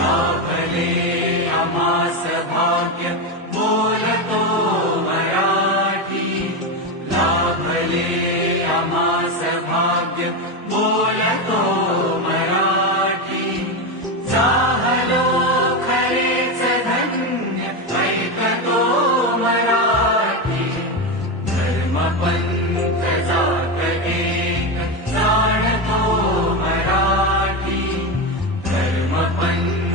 लाभले आम्हास भाग्य बोलतो मराठी. लाभले आम्हास भाग्य बोलतो मराठी. झालो खरेच धन्य ऐकतो मराठी. धर्म पंथ जात एक जाणतो मराठी. धर्म पंथ